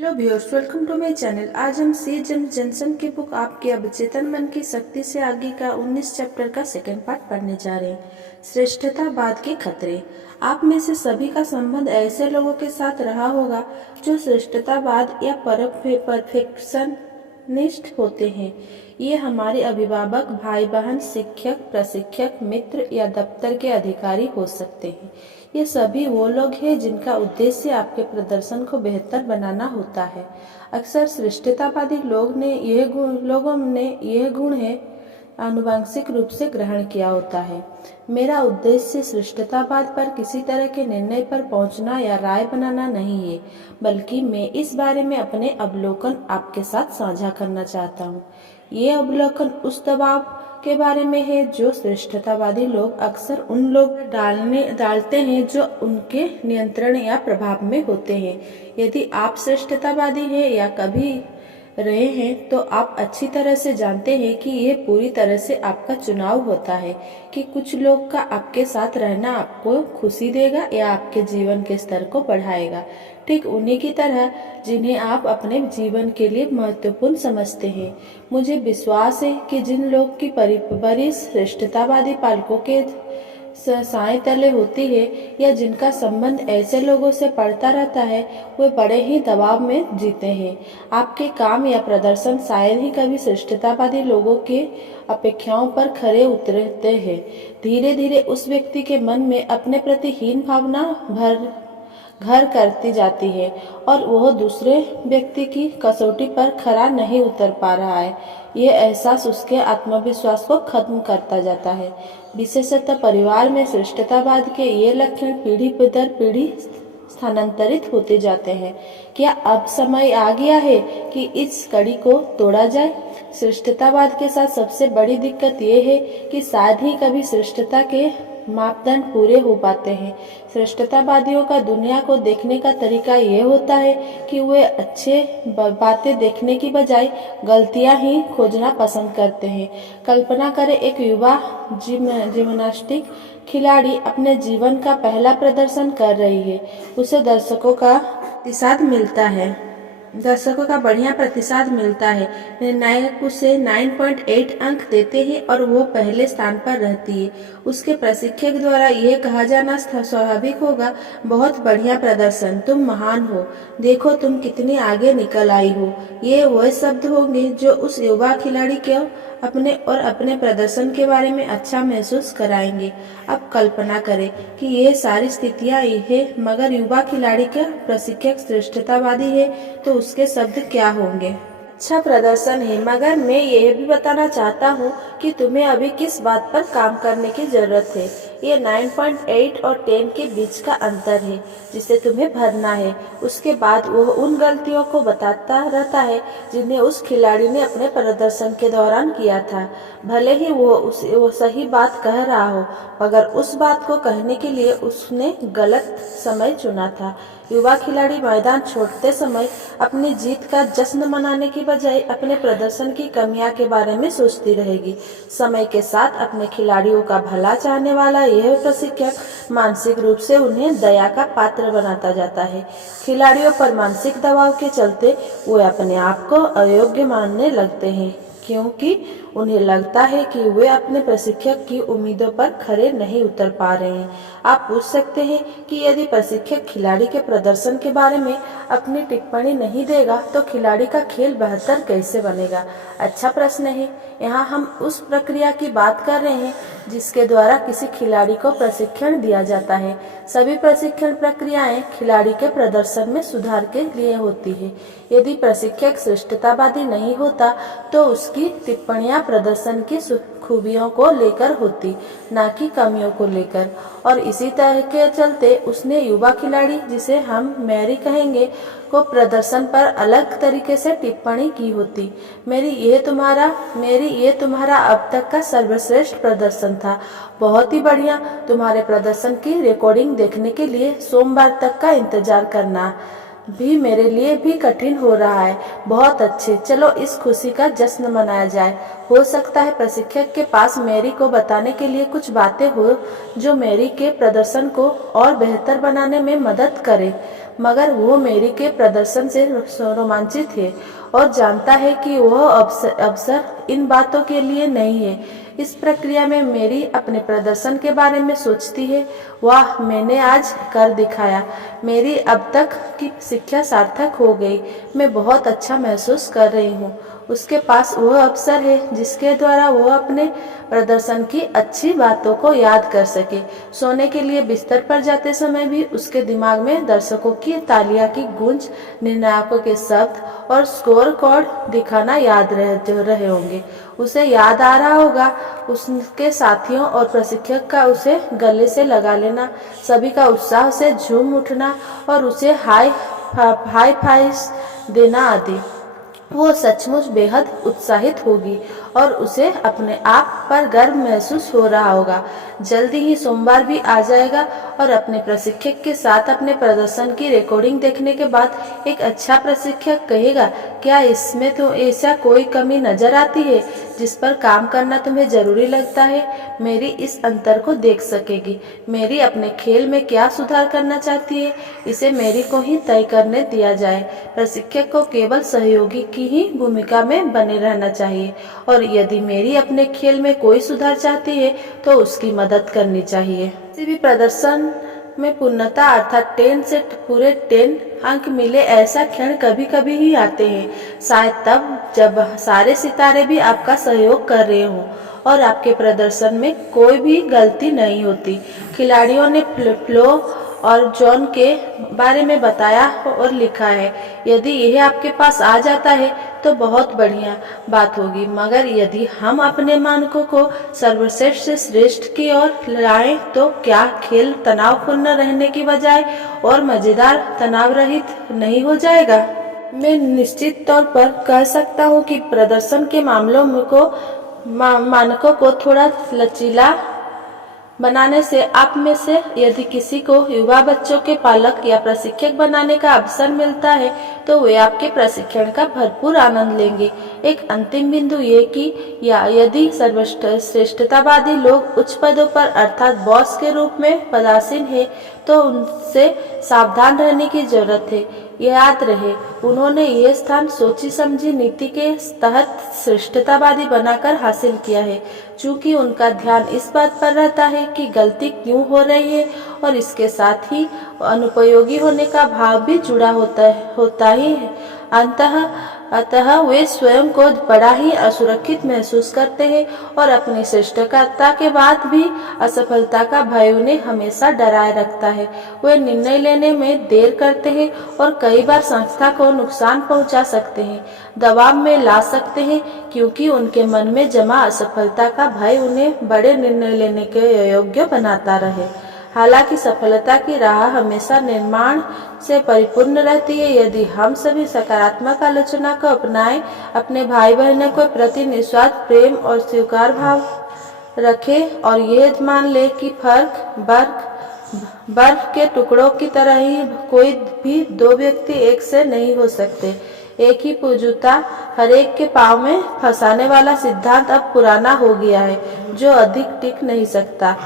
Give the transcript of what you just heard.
Hello viewers, welcome to my channel. आज हम सी जन जॉनसन की बुक आपके अवचेतन मन की शक्ति से आगे का 19 चैप्टर का सेकंड पार्ट पढ़ने जा रहे हैं। श्रेष्ठतावाद के खतरे। आप में से सभी का संबंध ऐसे लोगों के साथ रहा होगा जो श्रेष्ठतावाद या परफेक्शनिस्ट होते हैं। ये हमारे अभिभावक, भाई बहन, शिक्षक, प्रशिक्षक, मित्र या दफ्तर के अधिकारी हो सकते हैं। ये सभी वो लोग हैं जिनका उद्देश्य आपके प्रदर्शन को बेहतर बनाना होता है। अक्सर श्रेष्ठतावादी लोगों ने यह गुण है आनुवंशिक रूप से ग्रहण किया होता है। मेरा उद्देश्य श्रेष्ठतावाद पर किसी तरह के निर्णय पर पहुंचना या राय बनाना नहीं है, बल्कि मैं इस बारे में अपने अवलोकन आपके साथ साझा करना चाहता हूँ। ये अवलोकन उस दबाव के बारे में है जो श्रेष्ठतावादी लोग अक्सर उन लोग डालते हैं जो उनके नियंत्रण या प्रभाव में होते हैं। यदि आप श्रेष्ठतावादी हैं या कभी रहे हैं तो आप अच्छी तरह से जानते हैं कि यह पूरी तरह से आपका चुनाव होता है कि कुछ लोग का आपके साथ रहना आपको खुशी देगा या आपके जीवन के स्तर को बढ़ाएगा, ठीक उन्हीं की तरह जिन्हें आप अपने जीवन के लिए महत्वपूर्ण समझते हैं। मुझे विश्वास है कि जिन लोग की परवरिश श्रेष्ठतावादी पालकों के साए तले होती है या जिनका संबंध ऐसे लोगों से पड़ता रहता है, वे बड़े ही दबाव में जीते हैं। आपके काम या प्रदर्शन शायद ही कभी श्रेष्ठतावादी लोगों के अपेक्षाओं पर खरे उतरते हैं। धीरे धीरे उस व्यक्ति के मन में अपने प्रति हीन भावना घर करती जाती है और वह दूसरे व्यक्ति की कसौटी पर खरा नहीं उतर पा रहा है। यह एहसास उसके आत्मविश्वास को खत्म करता जाता है। विशेषतः परिवार में श्रेष्ठतावाद के ये लक्षण पीढ़ी दर पीढ़ी स्थानांतरित होते जाते हैं। क्या अब समय आ गया है कि इस कड़ी को तोड़ा जाए? श्रेष्ठतावाद के साथ सबसे बड़ी दिक्कत यह है कि शायद ही कभी श्रेष्ठता के मापदंड पूरे हो पाते हैं। श्रेष्ठतावादियों का दुनिया को देखने का तरीका यह होता है कि वे अच्छे बातें देखने की बजाय गलतियां ही खोजना पसंद करते हैं। कल्पना करें, एक युवा जिम्नास्टिक खिलाड़ी अपने जीवन का पहला प्रदर्शन कर रही है। उसे दर्शकों का बढ़िया प्रतिसाद मिलता है। निर्णायक उसे 9.8 अंक देते हैं और वो पहले स्थान पर रहती है। उसके प्रशिक्षक द्वारा यह कहा जाना स्वाभाविक होगा, बहुत बढ़िया प्रदर्शन, तुम महान हो, देखो तुम कितनी आगे निकल आई हो। ये वह शब्द होंगे जो उस युवा खिलाड़ी को अपने प्रदर्शन के बारे में अच्छा महसूस कराएंगे। अब कल्पना करें कि ये सारी स्थितियां है, मगर युवा खिलाड़ी का प्रशिक्षक श्रेष्ठतावादी है, तो उसके शब्द क्या होंगे? अच्छा प्रदर्शन है, मगर मैं यह भी बताना चाहता हूँ कि तुम्हें अभी किस बात पर काम करने की जरूरत है। ये 9.8 और 10 के बीच का अंतर है जिसे तुम्हें भरना है। उसके बाद वह उन गलतियों को बताता रहता है जिन्हें उस खिलाड़ी ने अपने प्रदर्शन के दौरान किया था। भले ही वो सही बात कह रहा हो, मगर उस बात को कहने के लिए उसने गलत समय चुना था। युवा खिलाड़ी मैदान छोड़ते समय अपनी जीत का जश्न मनाने की बजाय अपने प्रदर्शन की कमियां के बारे में सोचती रहेगी। समय के साथ अपने खिलाड़ियों का भला चाहने वाला यह प्रशिक्षक मानसिक रूप से उन्हें दया का पात्र बनाता जाता है। खिलाड़ियों पर मानसिक दबाव के चलते वे अपने आप को अयोग्य मानने लगते हैं, क्योंकि उन्हें लगता है कि वे अपने प्रशिक्षक की उम्मीदों पर खरे नहीं उतर पा रहे हैं। आप पूछ सकते हैं कि यदि प्रशिक्षक खिलाड़ी के प्रदर्शन के बारे में अपनी टिप्पणी नहीं देगा तो खिलाड़ी का खेल बेहतर कैसे बनेगा? अच्छा प्रश्न है। यहाँ हम उस प्रक्रिया की बात कर रहे हैं जिसके द्वारा किसी खिलाड़ी को प्रशिक्षण दिया जाता है। सभी प्रशिक्षण प्रक्रियाएं खिलाड़ी के प्रदर्शन में सुधार के लिए होती है। यदि प्रशिक्षक श्रेष्ठतावादी नहीं होता तो उसकी टिप्पणियां प्रदर्शन की खूबियों को लेकर होती, ना कि कमियों को लेकर। और इसी तरह के चलते उसने युवा खिलाड़ी, जिसे हम मैरी कहेंगे, को प्रदर्शन पर अलग तरीके से टिप्पणी की होती। मेरी ये तुम्हारा अब तक का सर्वश्रेष्ठ प्रदर्शन था, बहुत ही बढ़िया। तुम्हारे प्रदर्शन की रिकॉर्डिंग देखने के लिए सोमवार तक का इंतजार करना भी मेरे लिए भी कठिन हो रहा है। बहुत अच्छे, चलो इस खुशी का जश्न मनाया जाए। हो सकता है प्रशिक्षक के पास मैरी को बताने के लिए कुछ बातें हो जो मैरी के प्रदर्शन को और बेहतर बनाने में मदद करे। मगर वो मेरी के प्रदर्शन से रोमांचित है और जानता है कि वह अवसर इन बातों के लिए नहीं है। इस प्रक्रिया में मेरी अपने प्रदर्शन के बारे में सोचती है, वाह मैंने आज कर दिखाया, मेरी अब तक की शिक्षा सार्थक हो गई, मैं बहुत अच्छा महसूस कर रही हूँ। उसके पास वह अवसर है जिसके द्वारा वह अपने प्रदर्शन की अच्छी बातों को याद कर सके। सोने के लिए बिस्तर पर जाते समय भी उसके दिमाग में दर्शकों की तालियां की गूंज, निर्णायकों के शब्द और स्कोर कार्ड दिखाना याद रहे होंगे। उसे याद आ रहा होगा उसके साथियों और प्रशिक्षक का उसे गले से लगा लेना, सभी का उत्साह से झूम उठना और उसे हाई फाइव्स देना आदि। वो सचमुच बेहद उत्साहित होगी और उसे अपने आप पर गर्व महसूस हो रहा होगा। जल्दी ही सोमवार भी आ जाएगा और अपने प्रशिक्षक के साथ अपने प्रदर्शन की रिकॉर्डिंग देखने के बाद एक अच्छा प्रशिक्षक कहेगा, क्या इसमें तो ऐसा कोई कमी नजर आती है जिस पर काम करना तुम्हें जरूरी लगता है? मेरी इस अंतर को देख सकेगी। मेरी अपने खेल में क्या सुधार करना चाहती है, इसे मेरी को ही तय करने दिया जाए। प्रशिक्षक को केवल सहयोगी की ही भूमिका में बने रहना चाहिए और यदि मेरी अपने खेल में कोई सुधार चाहती है तो उसकी मदद करनी चाहिए। किसी भी प्रदर्शन में पूर्णता अर्थात 10 से पूरे 10 अंक मिले, ऐसा क्षण कभी कभी ही आते हैं, शायद तब जब सारे सितारे भी आपका सहयोग कर रहे हों और आपके प्रदर्शन में कोई भी गलती नहीं होती। खिलाड़ियों ने फ्लो और जॉन के बारे में बताया और लिखा है। यदि यह आपके पास आ जाता है तो बहुत बढ़िया बात होगी, मगर यदि हम अपने मानकों को सर्वश्रेष्ठ से श्रेष्ठ की ओर लाएं तो क्या खेल तनावपूर्ण रहने की बजाय और मजेदार तनाव रहित नहीं हो जाएगा? मैं निश्चित तौर पर कह सकता हूँ कि प्रदर्शन के मामलों मानकों को थोड़ा लचीला बनाने से आप में से यदि किसी को युवा बच्चों के पालक या प्रशिक्षक बनाने का अवसर मिलता है तो वे आपके प्रशिक्षण का भरपूर आनंद लेंगे। एक अंतिम बिंदु ये कि यदि सर्वश्रेष्ठतावादी लोग उच्च पदों पर अर्थात बॉस के रूप में पदासीन है तो उनसे सावधान रहने की जरूरत है। याद रहे, उन्होंने ये स्थान सोची समझी नीति के तहत श्रेष्ठतावादी बनाकर हासिल किया है। चूंकि उनका ध्यान इस बात पर रहता है कि गलती क्यों हो रही है और इसके साथ ही अनुपयोगी होने का भाव भी जुड़ा होता ही है। अतः वे स्वयं को बड़ा ही असुरक्षित महसूस करते हैं और अपनी श्रेष्ठता के बाद भी असफलता का भय उन्हें हमेशा डराए रखता है। वे निर्णय लेने में देर करते हैं और कई बार संस्था को नुकसान पहुंचा सकते हैं, दबाव में ला सकते हैं, क्योंकि उनके मन में जमा असफलता का भय उन्हें बड़े निर्णय लेने के योग्य बनाता रहे। हालांकि सफलता की राह हमेशा निर्माण से परिपूर्ण रहती है। यदि हम सभी सकारात्मक आलोचना को अपनाएं, अपने भाई बहनों के प्रति निस्वार्थ प्रेम और स्वीकार भाव रखें और यह मान ले कि बर्फ के टुकड़ों की तरह ही कोई भी दो व्यक्ति एक से नहीं हो सकते। एक ही जूता हर एक के पाँव में फंसाने वाला सिद्धांत अब पुराना हो गया है, जो अधिक टिक नहीं सकता।